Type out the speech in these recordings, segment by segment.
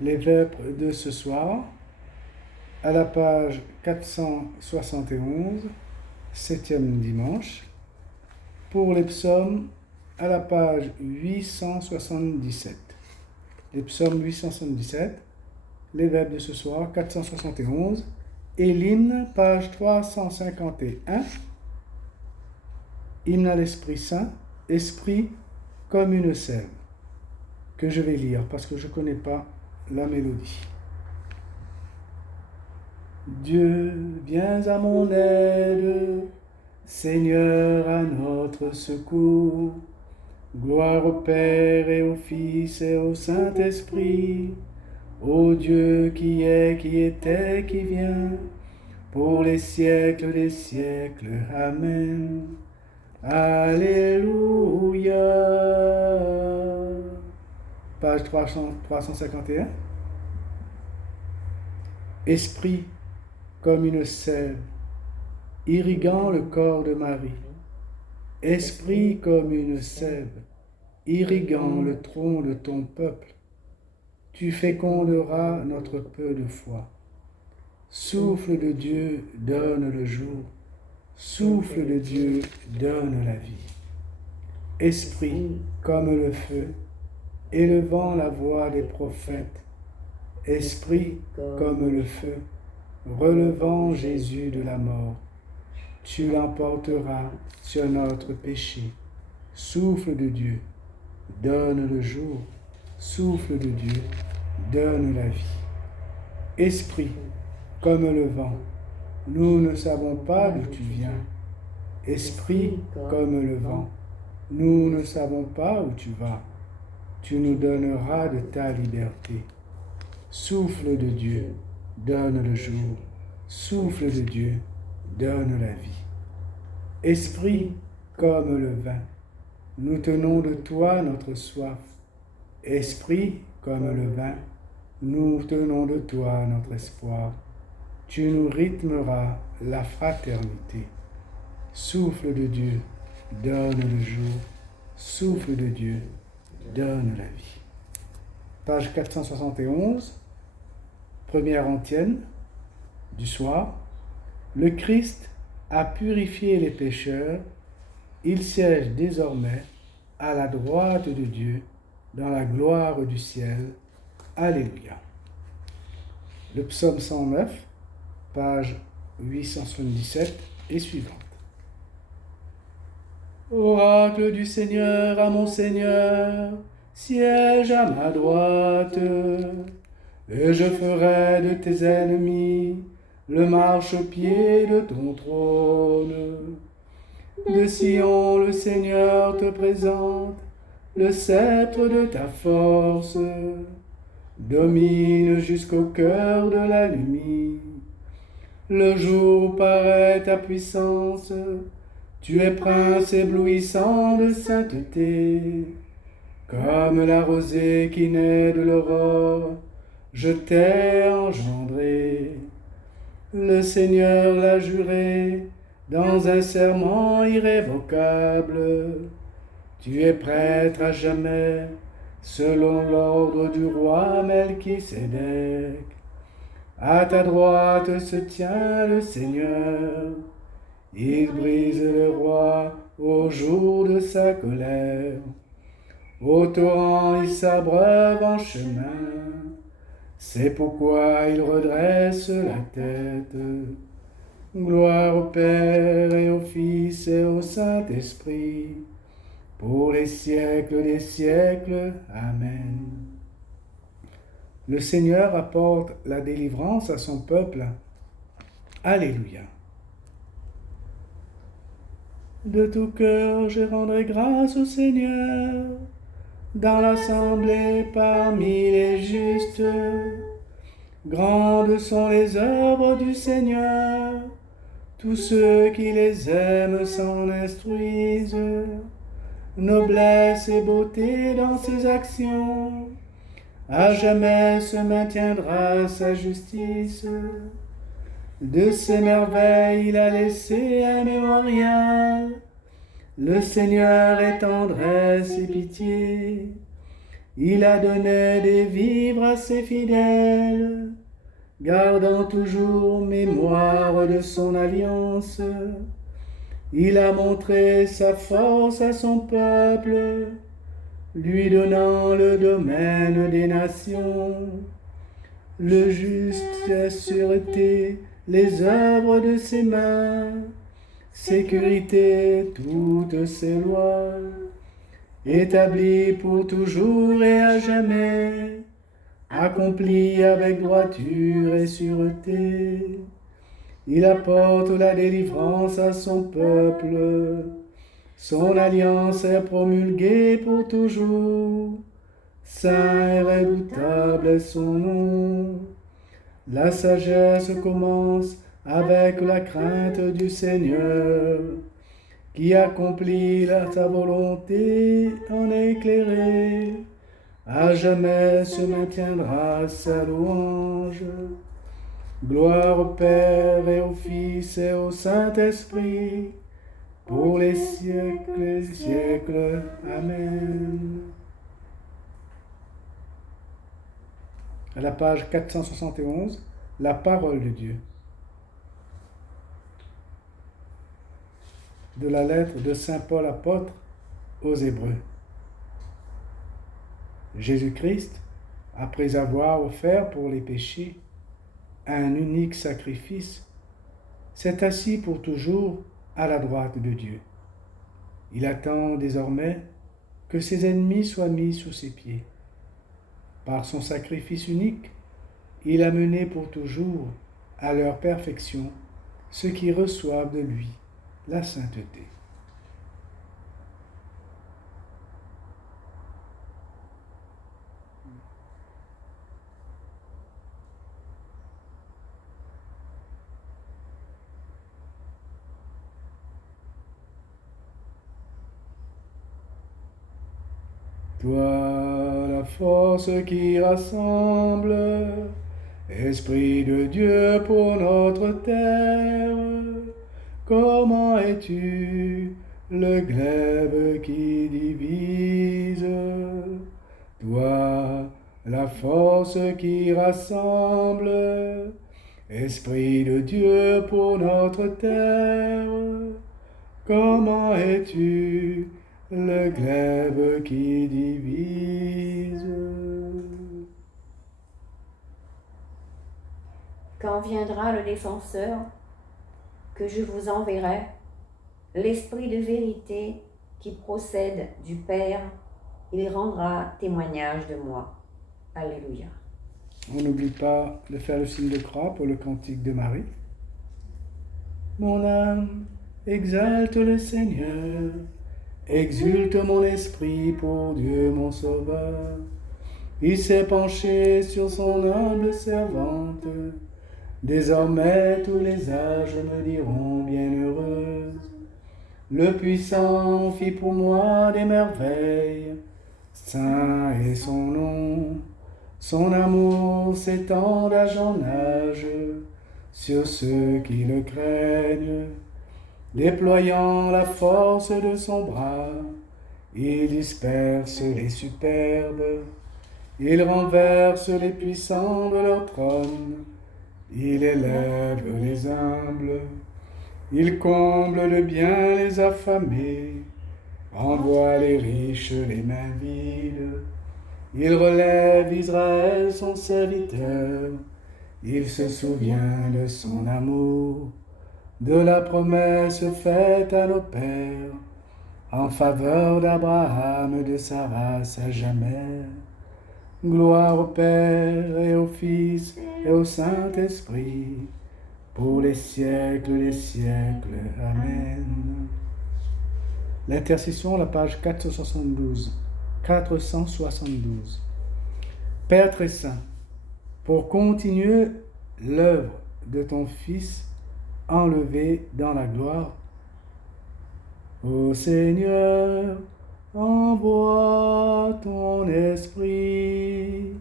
Les vêpres de ce soir, à la page 471, 7e dimanche. Pour les psaumes, à la page 877. Les psaumes 877, les vêpres de ce soir, 471, et l'hymne, page 351, hymne à l'Esprit Saint, Esprit comme une sève, que je vais lire parce que je ne connais pas la mélodie. Dieu, viens à mon aide, Seigneur, à notre secours. Gloire au Père et au Fils et au Saint-Esprit, ô Dieu qui est, qui était, qui vient, pour les siècles des siècles. Amen. Alléluia. Page 351. Esprit comme une sève, irriguant le corps de Marie. Esprit comme une sève, irriguant le tronc de ton peuple. Tu féconderas notre peu de foi. Souffle de Dieu, donne le jour. Souffle de Dieu, donne la vie. Esprit comme le feu, élevant la voix des prophètes. Esprit comme le feu, relevant Jésus de la mort. Tu l'emporteras sur notre péché. Souffle de Dieu, donne le jour. Souffle de Dieu, donne la vie. Esprit comme le vent, nous ne savons pas d'où tu viens. Esprit comme le vent, nous ne savons pas où tu vas. Tu nous donneras de ta liberté. Souffle de Dieu, donne le jour. Souffle de Dieu, donne la vie. Esprit comme le vin, nous tenons de toi notre soif. Esprit comme le vin, nous tenons de toi notre espoir. Tu nous rythmeras la fraternité. Souffle de Dieu, donne le jour. Souffle de Dieu, donne la vie. Page 471, première antienne du soir. Le Christ a purifié les pécheurs. Il siège désormais à la droite de Dieu dans la gloire du ciel. Alléluia. Le psaume 109, page 877 et suivante. Oracle du Seigneur à mon Seigneur, siège à ma droite, et je ferai de tes ennemis le marchepied de ton trône. De Sion, le Seigneur te présente le sceptre de ta force. Domine jusqu'au cœur de la nuit. Le jour paraît ta puissance. Tu es prince éblouissant de sainteté. Comme la rosée qui naît de l'aurore, je t'ai engendré. Le Seigneur l'a juré dans un serment irrévocable. Tu es prêtre à jamais, selon l'ordre du roi Melchisédek. À ta droite se tient le Seigneur. Il brise le roi au jour de sa colère. Au torrent il s'abreuve en chemin. C'est pourquoi il redresse la tête. Gloire au Père et au Fils et au Saint-Esprit, pour les siècles des siècles. Amen. Le Seigneur apporte la délivrance à son peuple. Alléluia. De tout cœur je rendrai grâce au Seigneur, dans l'assemblée parmi les justes. Grandes sont les œuvres du Seigneur, tous ceux qui les aiment s'en instruisent. Noblesse et beauté dans ses actions, à jamais se maintiendra sa justice. De ses merveilles il a laissé un mémorial. Le Seigneur est tendresse et pitié. il a donné des vivres à ses fidèles, gardant toujours mémoire de son alliance. Il a montré sa force à son peuple, lui donnant le domaine des nations. Le juste a sûreté les œuvres de ses mains, sécurité toutes ses lois, établies pour toujours et à jamais, accomplies avec droiture et sûreté. Il apporte la délivrance à son peuple, son alliance est promulguée pour toujours. Saint et redoutable est son nom. La sagesse commence avec la crainte du Seigneur, qui accomplit sa volonté en éclairé. À jamais se maintiendra sa louange. Gloire au Père et au Fils et au Saint-Esprit, pour les siècles et siècles. Amen. À la page 471, la parole de Dieu. De la lettre de Saint Paul apôtre aux Hébreux. Jésus-Christ, après avoir offert pour les péchés un unique sacrifice, s'est assis pour toujours à la droite de Dieu. Il attend désormais que ses ennemis soient mis sous ses pieds. Par son sacrifice unique, il a mené pour toujours à leur perfection ceux qui reçoivent de lui la sainteté. Toi, la force qui rassemble, Esprit de Dieu pour notre terre, comment es-tu le glaive qui divise? Toi, la force qui rassemble, Esprit de Dieu pour notre terre, comment es-tu le glaive qui divise? Quand viendra le défenseur, que je vous enverrai, l'Esprit de vérité qui procède du Père, il rendra témoignage de moi. Alléluia. On n'oublie pas de faire le signe de croix pour le cantique de Marie. Mon âme exalte le Seigneur, exulte mon esprit pour Dieu mon Sauveur. Il s'est penché sur son humble servante. Désormais tous les âges me diront bienheureuse. Le puissant fit pour moi des merveilles. Saint est son nom. Son amour s'étend d'âge en âge sur ceux qui le craignent. Déployant la force de son bras, il disperse les superbes. Il renverse les puissants de leur trône. Il élève les humbles. Il comble de bien les affamés. Envoie les riches les mains vides. Il relève Israël son serviteur. Il se souvient de son amour, de la promesse faite à nos pères, en faveur d'Abraham, de sa race à jamais. Gloire au Père et au Fils et au Saint-Esprit, pour les siècles des siècles. Amen. L'intercession, la page 472. 472. Père très saint, pour continuer l'œuvre de ton Fils enlevé dans la gloire, ô Seigneur, envoie ton esprit.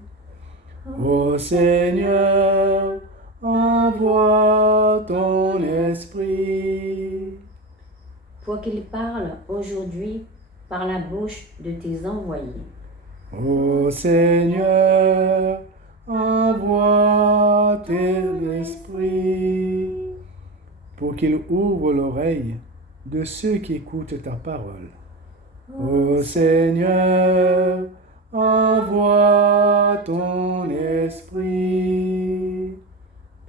Ô Seigneur, envoie ton esprit. Pour qu'il parle aujourd'hui par la bouche de tes envoyés. Ô Seigneur, envoie ton esprit pour qu'il ouvre l'oreille de ceux qui écoutent ta parole. Ô Seigneur, envoie ton esprit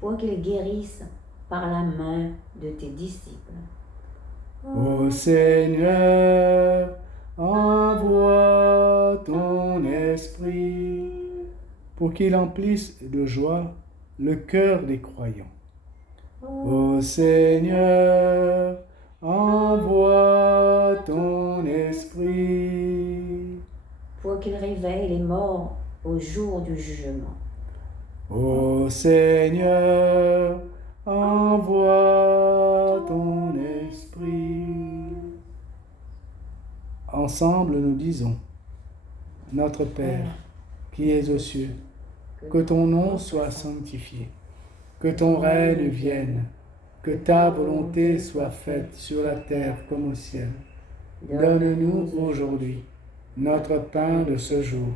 pour qu'il guérisse par la main de tes disciples. Ô Seigneur, envoie ton esprit pour qu'il emplisse de joie le cœur des croyants. Ô Seigneur, envoie ton esprit pour qu'il réveille les morts au jour du jugement. Ô Seigneur, envoie ton esprit. Ensemble nous disons, Notre Père, qui es aux cieux, que ton nom soit sanctifié, que ton règne vienne, que ta volonté soit faite sur la terre comme au ciel. Donne-nous aujourd'hui notre pain de ce jour.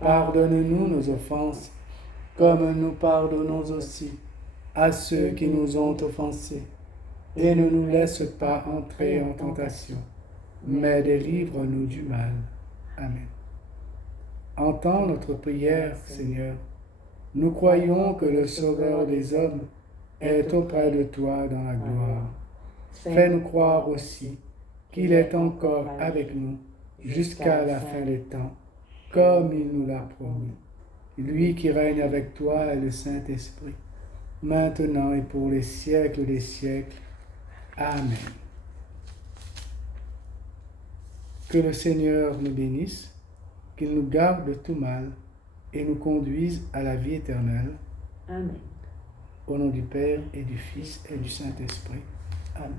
Pardonne-nous nos offenses, comme nous pardonnons aussi à ceux qui nous ont offensés. Et ne nous laisse pas entrer en tentation, mais délivre-nous du mal. Amen. Entends notre prière, Seigneur. Nous croyons que le Sauveur des hommes est auprès de toi dans la gloire. Fais-nous croire aussi qu'il est encore avec nous jusqu'à la fin des temps, comme il nous l'a promis. Lui qui règne avec toi et le Saint-Esprit, maintenant et pour les siècles des siècles. Amen. Que le Seigneur nous bénisse, qu'il nous garde de tout mal et nous conduise à la vie éternelle. Amen. Au nom du Père et du Fils et du Saint-Esprit. Amen.